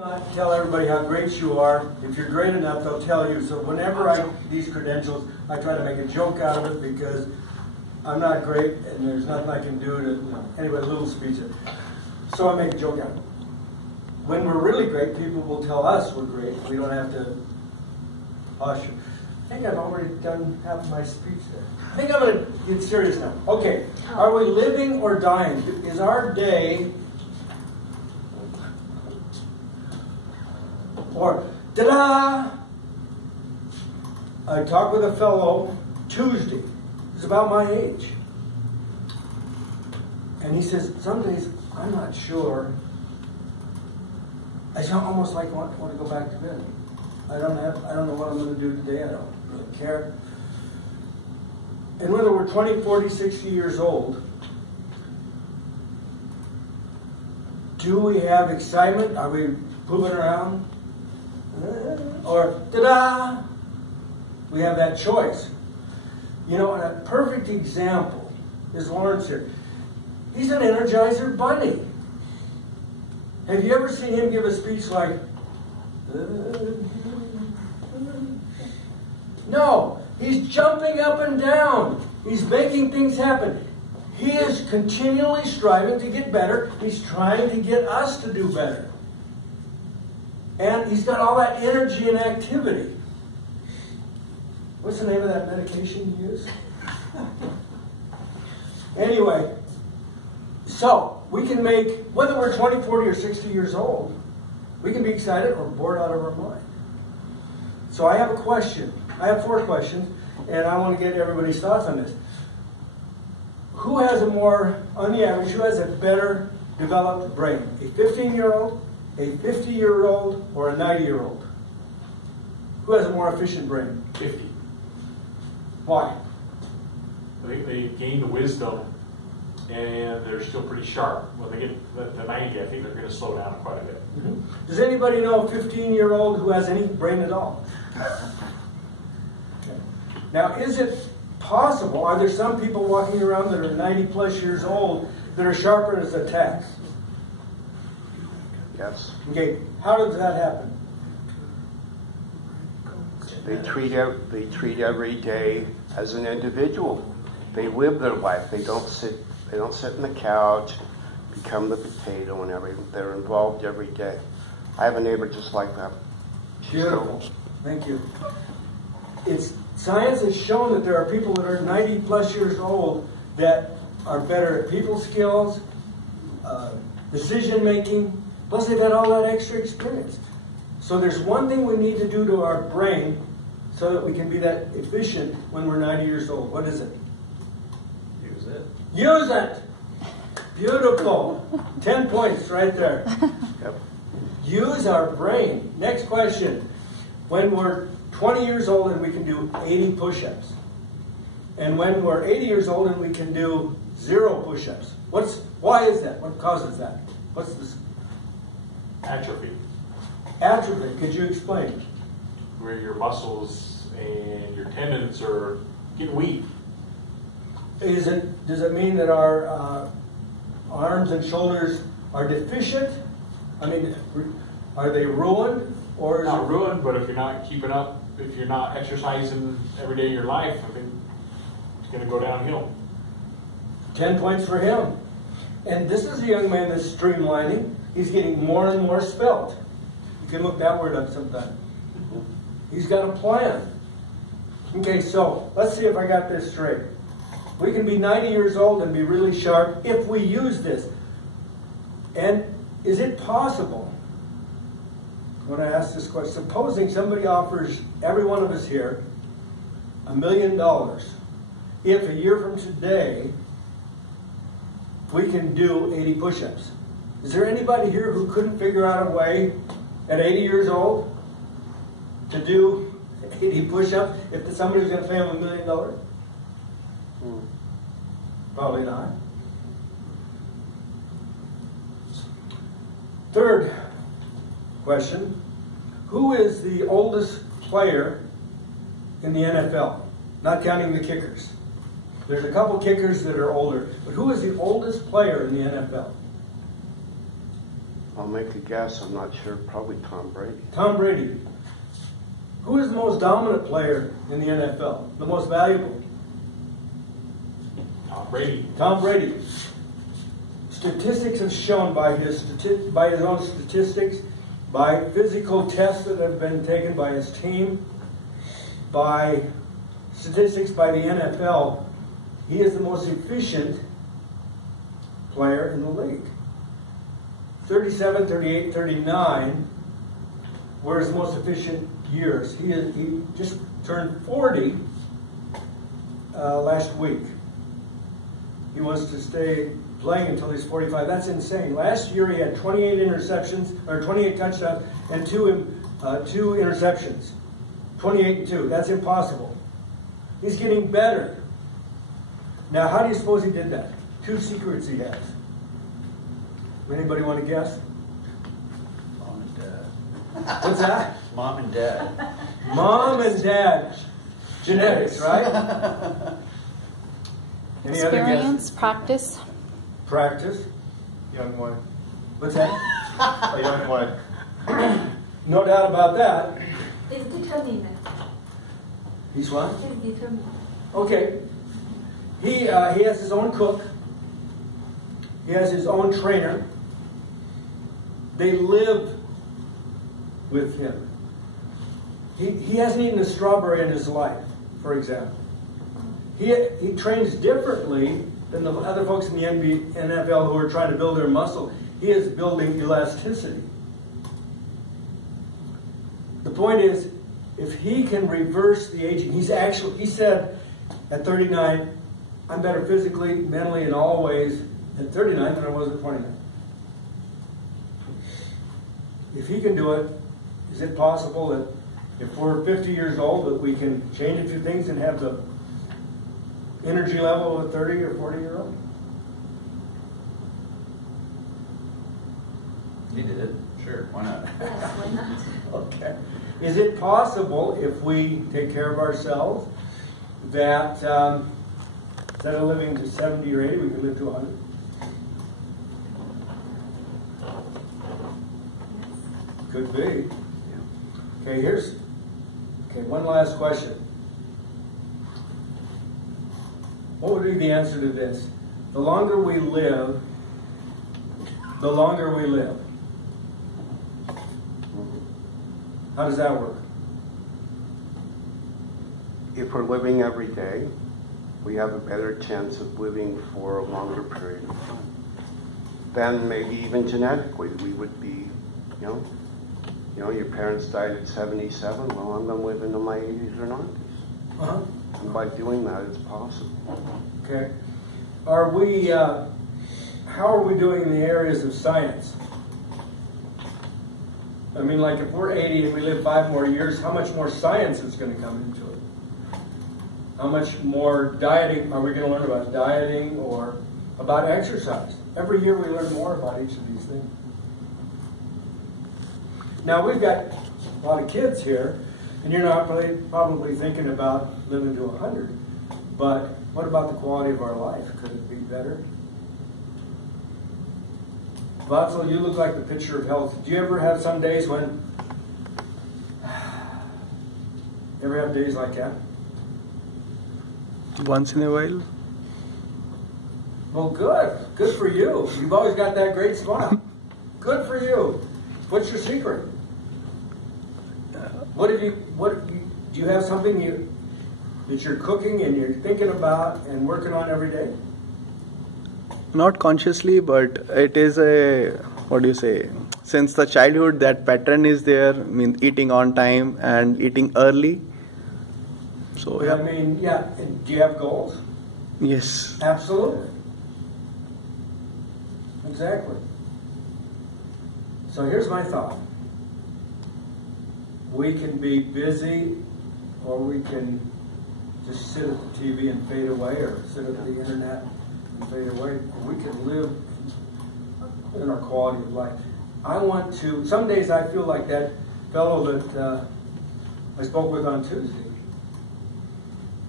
Not tell everybody how great you are. If you're great enough, they'll tell you. So whenever these credentials, I try to make a joke out of it because I'm not great and there's nothing I can do to, anyway, a little speech. So I make a joke out of it. When we're really great, people will tell us we're great. We don't have to hush. I think I've already done half of my speech there. I think I'm going to get serious now. Okay, are we living or dying? Is our day, or ta-da! I talked with a fellow Tuesday. He's about my age. And he says, some days I'm not sure. I almost like want to go back to bed. I don't know what I'm going to do today. I don't really care. And whether we're 20, 40, 60 years old, do we have excitement? Are we moving around? Or ta-da! We have that choice. You know, and a perfect example is Lawrence here. He's an Energizer Bunny. Have you ever seen him give a speech like, no, he's jumping up and down. He's making things happen. He is continually striving to get better. He's trying to get us to do better. And he's got all that energy and activity. What's the name of that medication you use? Anyway, so we can make, whether we're 20, 40, or 60 years old, we can be excited or bored out of our mind. So I have a question. I have 4 questions, and I want to get everybody's thoughts on this. Who has a more, on the average, who has a better developed brain? A 15-year-old, a 50-year-old, or a 90-year-old? Who has a more efficient brain? 50. Why? They gain the wisdom, and they're still pretty sharp. When they get to 90, I think they're going to slow down quite a bit. Mm-hmm. Does anybody know a 15-year-old who has any brain at all? Okay. Now, is it possible, are there some people walking around that are 90-plus years old that are sharper as a tack? Yes. Okay, how does that happen? They treat every day as an individual. They live their life. They don't sit in the couch, become the potato and everything. They're involved every day. I have a neighbor just like that. Beautiful. Thank you. Science has shown that there are people that are 90-plus years old that are better at people skills, decision-making, plus they've had all that extra experience. So there's one thing we need to do to our brain so that we can be that efficient when we're 90 years old. What is it? Use it. Use it! Beautiful. 10 points right there. Yep. Use our brain. Next question. When we're 20 years old and we can do 80 push-ups, and when we're 80 years old and we can do 0 push-ups, why is that? What causes that? What's this? Atrophy. Atrophy. Could you explain? Where your muscles and your tendons are getting weak. Does it mean that our arms and shoulders are deficient? I mean, are they ruined? Or Not ruined, but if you're not keeping up, if you're not exercising every day of your life, I think it's going to go downhill. 10 points for him. And this is a young man that's streamlining. He's getting more and more svelte. You can look that word up sometime. He's got a plan. Okay, so let's see if I got this straight. We can be 90 years old and be really sharp if we use this. And is it possible, when I ask this question, supposing somebody offers every one of us here $1 million, if a year from today we can do 80 push-ups. Is there anybody here who couldn't figure out a way at 80 years old to do 80 push-ups if somebody was going to pay him $1 million? Probably not. Third question. Who is the oldest player in the NFL? Not counting the kickers. There's a couple kickers that are older. But who is the oldest player in the NFL? I'll make a guess. I'm not sure. Probably Tom Brady. Tom Brady. Who is the most dominant player in the NFL? The most valuable? Tom Brady. Tom Brady. Statistics have shown by his own statistics, by physical tests that have been taken by his team, by statistics by the NFL, he is the most efficient player in the league. 37, 38, 39 were his most efficient years. He just turned 40 last week. He wants to stay playing until he's 45. That's insane. Last year he had 28 interceptions, or 28 touchdowns, and two interceptions. 28 and 2. That's impossible. He's getting better. Now, how do you suppose he did that? 2 secrets he has. Anybody want to guess? Mom and Dad. What's that? Mom and Dad. Mom and Dad. Genetics, right? Any other guesses? Experience, practice. Practice. Young one. What's that? A young one. No doubt about that. It's determined. He's what? It's determined. Okay. He has his own cook. He has his own trainer. They live with him. He hasn't eaten a strawberry in his life, for example. He trains differently than the other folks in the NFL who are trying to build their muscle. He is building elasticity. The point is, if he can reverse the aging, he said at 39, I'm better physically, mentally, in all ways at 39 than I was at 29. If he can do it, is it possible that if we're 50 years old that we can change a few things and have the energy level of a 30 or 40-year-old? You did it. Sure. Why not? Yes, why not? Okay. Is it possible, if we take care of ourselves, that instead of living to 70 or 80, we can live to 100? Could be. Okay, one last question. What would be the answer to this? The longer we live, the longer we live. How does that work? If we're living every day, we have a better chance of living for a longer period of time. Then maybe even genetically, we would be, your parents died at 77. Well, I'm going to live into my 80s or 90s. Uh-huh. And by doing that, it's possible. Okay. How are we doing in the areas of science? I mean, like if we're 80 and we live 5 more years, how much more science is going to come into it? How much more dieting are we going to learn about dieting or about exercise? Every year we learn more about each of these things. Now, we've got a lot of kids here, and you're not probably thinking about living to 100, but what about the quality of our life? Could it be better? Vatzel, you look like the picture of health. Do you ever have some days when... Ever have days like that? Once in a while. Well, good. Good for you. You've always got that great smile. Good for you. What's your secret? Do you have something that you're cooking and you're thinking about and working on every day? Not consciously, but it is since the childhood that pattern is there, I mean, eating on time and eating early. So, yeah. I mean, yeah. And do you have goals? Yes. Absolutely. Exactly. So here's my thought. We can be busy, or we can just sit at the TV and fade away, or sit at the internet and fade away. We can live in our quality of life. Some days I feel like that fellow that I spoke with on Tuesday.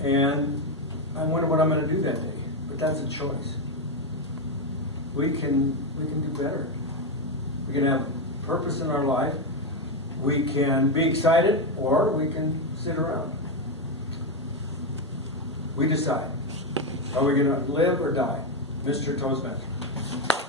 And I wonder what I'm going to do that day. But that's a choice. We can do better. We We can have purpose in our life. We can be excited, or we can sit around. We decide. Are we going to live or die? Mr. Toastmaster.